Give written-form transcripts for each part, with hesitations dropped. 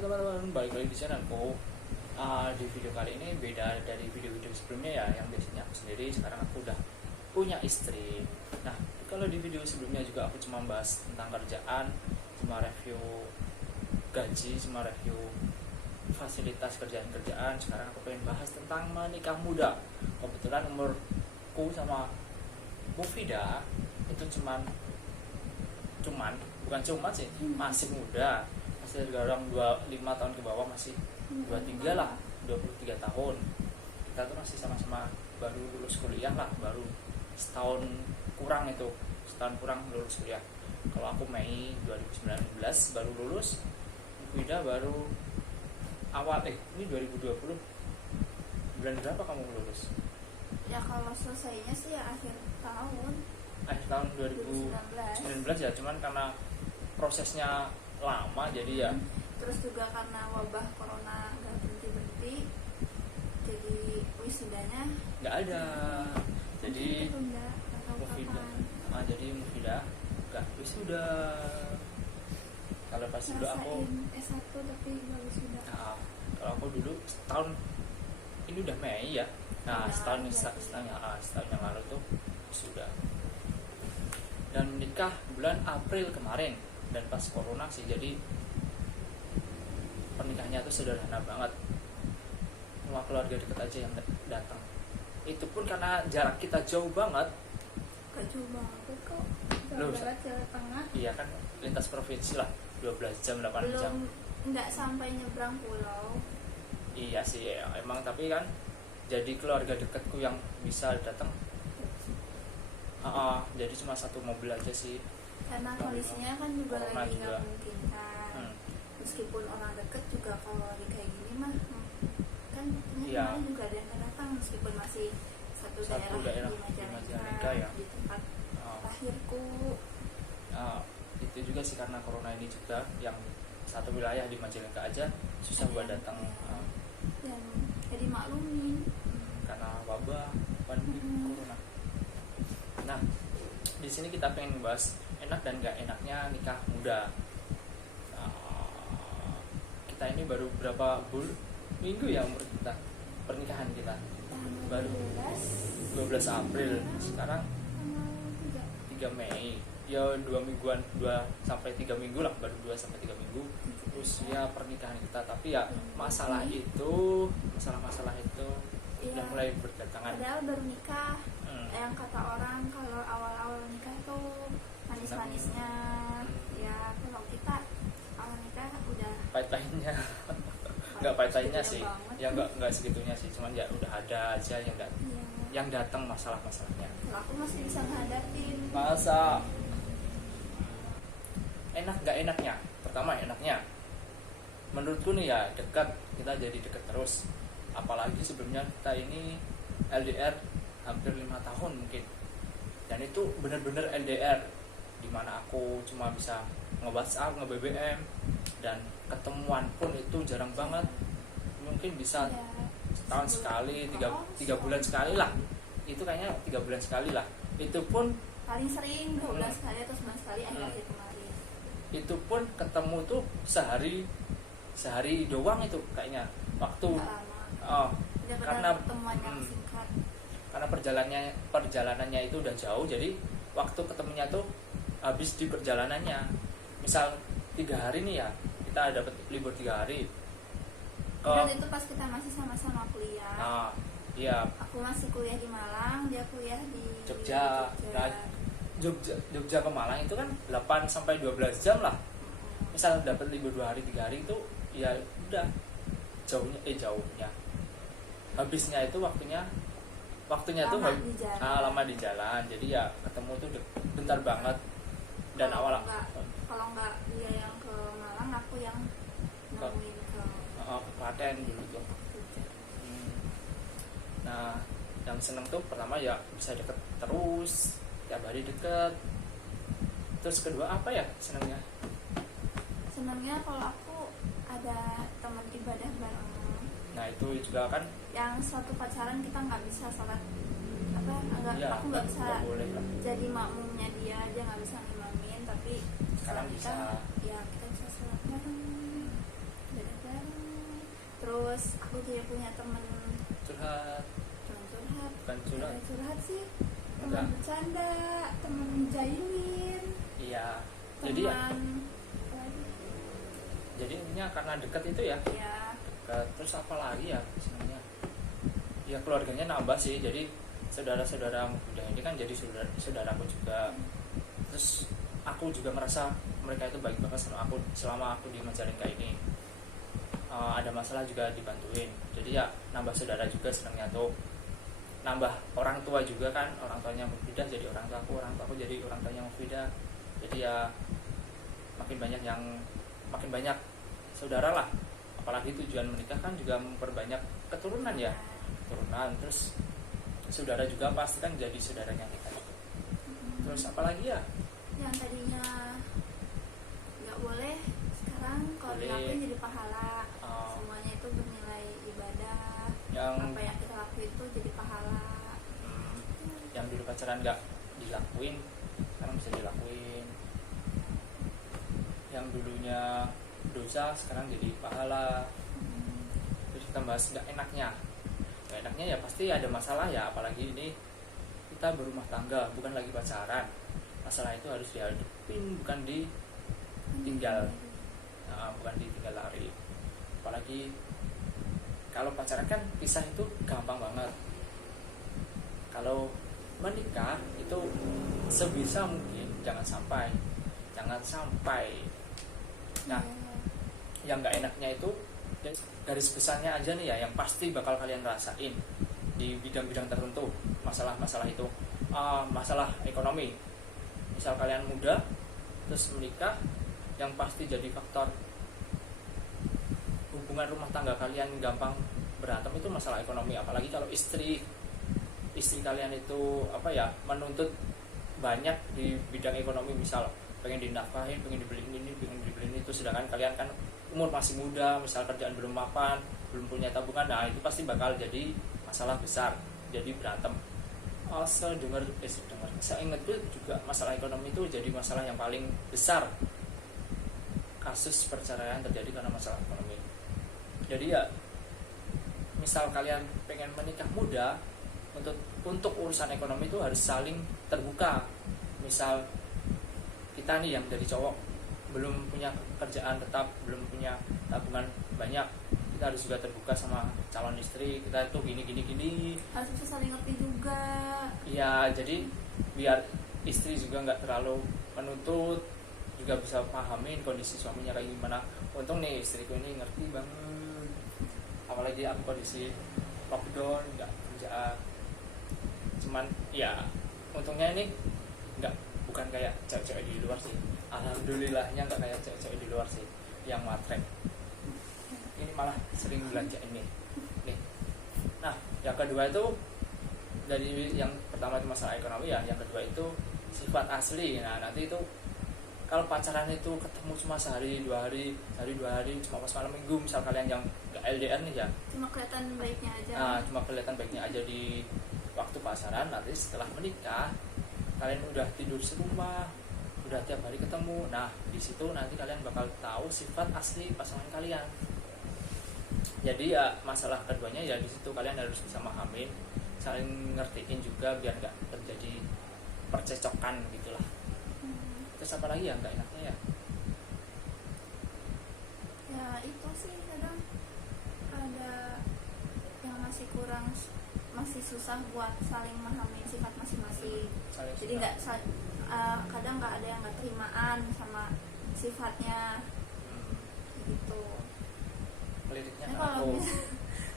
teman-teman, balik lagi di channelku. Di video kali ini beda dari video-video sebelumnya ya, yang biasanya aku sendiri, sekarang aku udah punya istri. Nah, kalau di video sebelumnya juga aku cuma bahas tentang kerjaan, cuma review gaji, cuma review fasilitas kerjaan-kerjaan. Sekarang aku pengen bahas tentang menikah muda. Kebetulan umurku sama Mufida itu cuman bukan cuma sih, masih muda, masih orang 25 tahun ke bawah, masih 23 lah, 23 tahun. Kita tuh masih sama-sama baru lulus kuliah lah, baru setahun kurang lulus kuliah. Kalau aku Mei 2019 baru lulus, Vida baru awal ini 2020 bulan berapa kamu lulus? Ya kalau selesainya sih ya akhir tahun 2019 ya, cuman karena prosesnya lama jadi ya. Terus juga karena wabah corona gak berhenti, jadi wisudanya nggak ada, jadi Mufida jadi Mufida nggak wisuda. Kalau pas dulu aku S1 tapi gak wisuda. Kalau aku dulu setahun, ini udah Mei ya, setahun yang lalu tuh sudah, dan menikah bulan April kemarin, dan pas corona sih, jadi pernikahannya tuh sederhana banget, cuma keluarga dekat aja yang datang. Itu pun karena jarak kita jauh banget. Gak jauh banget kok, Jawa Barat, Jawa Tengah. Iya kan, lintas provinsi lah, 12 jam, 8 jam. Nggak sampai nyebrang pulau. Iya sih ya, emang, tapi kan jadi keluarga dekatku yang bisa datang. Jadi cuma satu mobil aja sih. Karena kondisinya kan juga Corona lagi juga nggak mungkin kan. Meskipun orang deket juga kalau lagi kayak gini mah kan Iya. kemarin juga ada yang datang, meskipun masih satu daerah di Majalengka, ya. di tempat lahirku. Itu juga sih karena corona ini juga, yang satu wilayah di Majalengka aja susah buat datang. Dan jadi maklumin Karena wabah pandemi corona. Nah, di sini kita pengen bahas enak dan gak enaknya nikah muda. Kita ini baru berapa minggu ya umur kita, pernikahan kita baru 12 April, sekarang 3 Mei ya, 2 mingguan, 2-3 minggu lah, baru 2-3 minggu usia pernikahan kita. Tapi ya masalah itu ya, udah mulai berdatangan. padahal baru nikah. Yang kata orang kalau awal-awal nikah tuh manis-manisnya, ya kalau kita awal nikah udah pahit-pahitnya. Nggak pahit-pahitnya sih banget. ya, nggak segitunya sih, cuman ya udah ada aja yang datang masalah-masalahnya. Kalau aku masih bisa menghadapin. Masa enak gak enaknya? Pertama enaknya, menurutku nih ya, dekat, kita jadi dekat terus. Apalagi sebelumnya kita ini LDR hampir 5 tahun mungkin, dan itu bener-bener LDR, dimana aku cuma bisa nge-WhatsApp, nge-BBM, dan ketemuan pun itu jarang banget, mungkin bisa setahun sekali, 3 bulan sekali lah. Itu kayaknya 3 bulan sekali lah. Itu pun Paling sering 12 kali atau 9 kali akhir-akhir kemarin. Itu pun ketemu tuh sehari doang itu kayaknya, waktu Nggak lama. karena pertemuan yang singkat. karena perjalanannya itu udah jauh, jadi waktu ketemunya tuh habis di perjalanannya. Misal 3 hari nih ya, kita dapat libur 3 hari. Dan itu pas kita masih sama-sama kuliah. Iya. Aku masih kuliah di Malang, dia kuliah di Jogja. Nah, Jogja ke Malang itu kan 8-12 jam lah. Misal dapat libur 2 hari 3 hari itu ya udah jauhnya. Habisnya itu waktunya tuh lama di jalan. Jadi ya ketemu tuh bentar banget. Dan kalau nggak dia yang ke Malang, aku yang nemuin ke Klaten dulu tuh. Nah, yang seneng tuh pertama ya bisa deket terus, tiap hari deket. Terus kedua apa ya senengnya? Senangnya kalau aku ada teman ibadah bareng. Nah itu juga kan, yang suatu pacaran kita nggak bisa sholat ya, aku nggak bisa nggak boleh lah. jadi makmumnya dia aja, nggak bisa ngimamin, tapi Sekarang kita bisa. ya kita bisa sholat bareng. Beda Terus aku juga punya temen Curhat, curhat, bukan curhat. curhat sih, teman Enggak. bercanda, teman jailin, Iya. Jadi ya, teman apa lagi? jadi intinya karena dekat itu ya. Ya, Dekat. Terus apa lagi ya sebenarnya? Ya keluarganya nambah sih. Jadi saudara-saudara muda ini kan jadi saudaraku juga. Terus aku juga merasa mereka itu baik banget sama aku selama aku di Majalengka ini. Ada masalah juga dibantuin, jadi ya nambah saudara juga senangnya tuh, nambah orang tua juga kan, orang tuanya Mufidah jadi orang tuaku jadi orang tuanya Mufidah, jadi ya makin banyak saudara lah, apalagi tujuan menikah kan juga memperbanyak keturunan ya, keturunan. Terus saudara juga pasti kan jadi saudaranya kita juga. Terus apalagi ya, yang tadinya nggak boleh, sekarang kalau Boleh. dilakuin jadi pahala. Oh. Semuanya itu bernilai ibadah. yang Apa yang kita lakuin itu jadi pahala. yang dulu pacaran nggak dilakuin sekarang bisa dilakuin, yang dulunya dosa sekarang jadi pahala. Terus kita bahas nggak enaknya ya pasti ada masalah ya, apalagi ini kita berumah tangga bukan lagi pacaran, masalah itu harus dihadapin bukan ditinggal. Nah, bukan ditinggal lari. Apalagi kalau pacaran kan pisah itu gampang banget, kalau menikah itu sebisa mungkin jangan sampai. Nah, yang nggak enaknya itu garis besarnya aja nih ya, yang pasti bakal kalian rasain di bidang-bidang tertentu, masalah-masalah itu, masalah ekonomi. Misal kalian muda terus menikah, yang pasti jadi faktor hubungan rumah tangga kalian gampang berantem itu masalah ekonomi. Apalagi kalau istri kalian itu menuntut banyak di bidang ekonomi, misal pengen dinafkahin, pengen dibeliin ini, pengen dibeliin itu, sedangkan kalian kan umur masih muda, misal kerjaan belum mapan, belum punya tabungan, nah itu pasti bakal jadi masalah besar, jadi berantem. Saya ingat juga masalah ekonomi itu jadi masalah yang paling besar, kasus perceraian terjadi karena masalah ekonomi. Jadi ya misal kalian pengen menikah muda, untuk urusan ekonomi itu harus saling terbuka. Misal kita nih yang dari cowok belum punya kerjaan tetap, belum punya tabungan banyak, kita harus juga terbuka sama calon istri kita itu gini. Harus bisa saling ngerti juga. Iya, jadi biar istri juga nggak terlalu menuntut, juga bisa pahamin kondisi suaminya kayak gimana. Untung nih istriku ini ngerti banget, apalagi aku kondisi lockdown, nggak kerjaan. Cuman ya untungnya ini bukan kayak cewek-cewek di luar sih, alhamdulillahnya nggak kayak cewek-cewek di luar sih yang matre. Ini malah sering belanja ini nih. Nah, yang kedua itu, dari yang pertama itu masalah ekonomi ya, yang kedua itu sifat asli. Nah, nanti itu kalau pacaran itu ketemu cuma sehari dua hari, cuma pas malam minggu, misal kalian yang nggak LDR nih ya, Cuma kelihatan baiknya aja. cuma kelihatan baiknya aja di waktu pacaran. Nanti setelah menikah kalian udah tidur serumah, udah tiap hari ketemu, nah di situ nanti kalian bakal tahu sifat asli pasangan kalian. Jadi ya masalah keduanya ya di situ kalian harus bisa memahamin, saling ngertiin juga biar nggak terjadi percecokan gitulah. Terus apa lagi ya nggak enaknya ya? Ya itu sih kadang ada yang masih susah buat saling memahami sifat masing-masing. Jadi kadang nggak ada yang nggak terimaan sama sifatnya gitu. Liriknya Nah, aku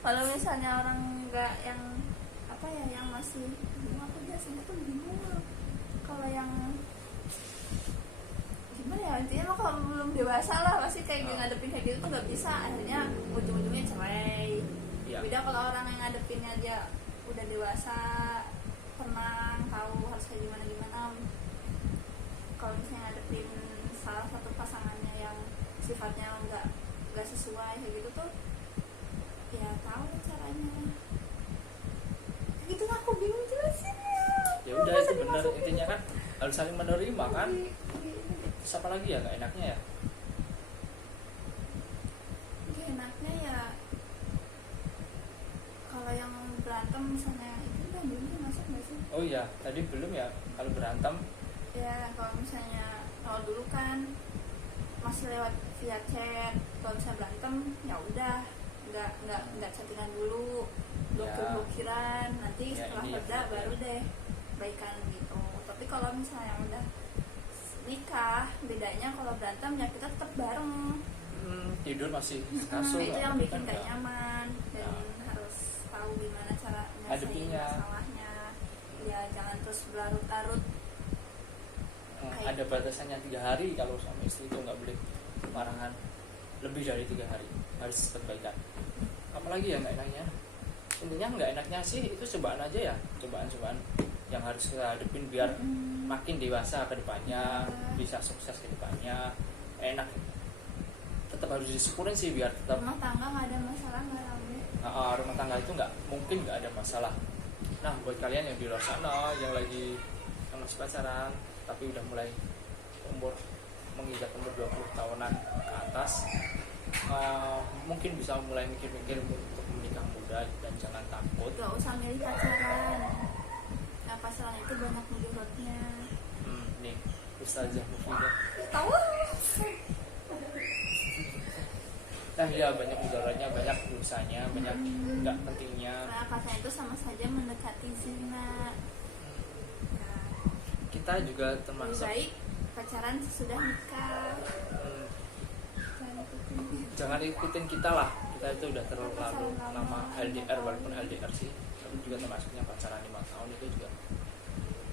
kalau misalnya orang nggak yang masih bingung, aku biasanya tuh bingung. Kalau yang gimana ya, intinya mah kalau belum dewasa lah pasti kayak ngadepin kayak gitu tuh nggak bisa, akhirnya ujung-ujungnya cerai. ya. Beda kalau orang yang ngadepinnya aja udah dewasa, tenang, tahu harus kayak gimana. Kalau misalnya ngadepin salah satu pasangannya yang sifatnya nggak sesuai kayak gitu tuh, ya tahu caranya. Gitu aku bingung jelasinnya. Ya udah itu benar, intinya kan harus saling menerima kan. Terus apa lagi ya nggak enaknya ya? Gak enaknya ya berantem misalnya itu udah belum sih, masuk nggak sih? Oh iya, tadi belum ya. Kalau berantem, Ya kalau misalnya kalau dulu kan masih lewat via chat, kalau misalnya berantem ya udah nggak chattingan dulu, blokiran, nanti Ya, setelah ini ya, reda ya. baru deh baikan gitu. Tapi kalau misalnya udah nikah, bedanya kalau berantem ya kita tetap bareng. tidur masih kasur. Itu yang tapi bikin kan gak nggak- nyaman, dan harus tahu gimana cara nyelesain Hadapinnya. masalahnya. Ya jangan terus berlarut-larut. Ada batasannya 3 hari. Kalau suami istri itu nggak boleh marahan lebih dari 3 hari, harus perbaikan. Apalagi ya nggak enaknya, intinya nggak enaknya sih itu cobaan aja ya, cobaan yang harus kita hadapin biar makin dewasa ke depannya, bisa sukses ke depannya. Enak, tetap harus disyukurin sih biar tetap Rumah tangga nggak ada masalah, nggak rame. rumah tangga itu nggak mungkin nggak ada masalah. Nah, buat kalian yang di luar sana yang masih pacaran tapi udah mulai menginjak umur 20 tahunan ke atas, mungkin bisa mulai mikir-mikir untuk menikah muda, dan jangan takut. Gak usah milih pacaran. Nah, pacaran itu banyak mudaratnya. Nih Ustazah Mufidah. Tahu? Nah ya, banyak mudaratnya, banyak dosanya, banyak nggak pentingnya. Nah, pacaran itu sama saja mendekati zina. Nah, Kita juga lebih termasuk baik pacaran sesudah nikah. jangan ikutin kita lah, kita itu udah terlalu lama LDR, walaupun LDR sih tapi juga termasuknya pacaran 5 tahun itu juga.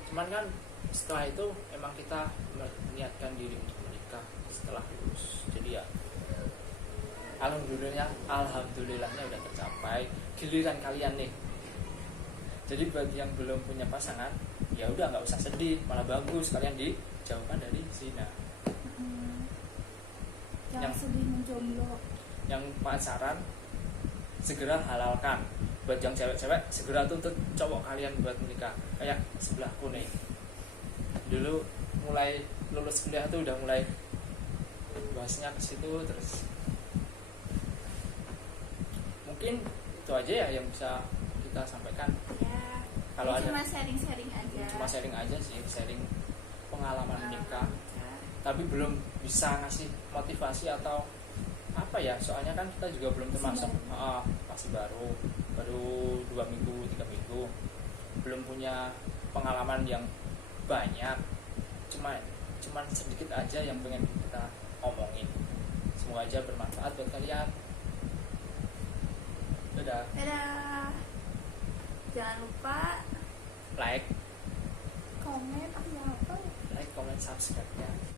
Cuman kan setelah itu emang kita meniatkan diri untuk menikah setelah lulus, jadi ya alhamdulillahnya udah tercapai. Giliran kalian nih, jadi bagi yang belum punya pasangan ya udah nggak usah sedih, malah bagus kalian dijauhkan dari zina. Jangan Yang- sedih menjomblo. Yang pacaran segera halalkan. Buat yang cewek-cewek segera tuntut cowok kalian buat menikah. Kayak sebelahku nih, dulu mulai lulus kuliah tuh udah mulai bahasnya ke situ terus. Mungkin itu aja ya yang bisa kita sampaikan. Ya, Kalau ini ada cuma sharing-sharing aja. cuma sharing aja sih, sharing pengalaman menikah, Aja. tapi belum bisa ngasih motivasi atau apa ya, soalnya kan kita juga belum termasuk masih baru 2 minggu 3 minggu, belum punya pengalaman yang banyak, cuman sedikit aja yang pengen kita omongin. Semoga aja bermanfaat buat kalian. Dadah. Dadah. Jangan lupa Like, komen apa? comment, subscribe ya.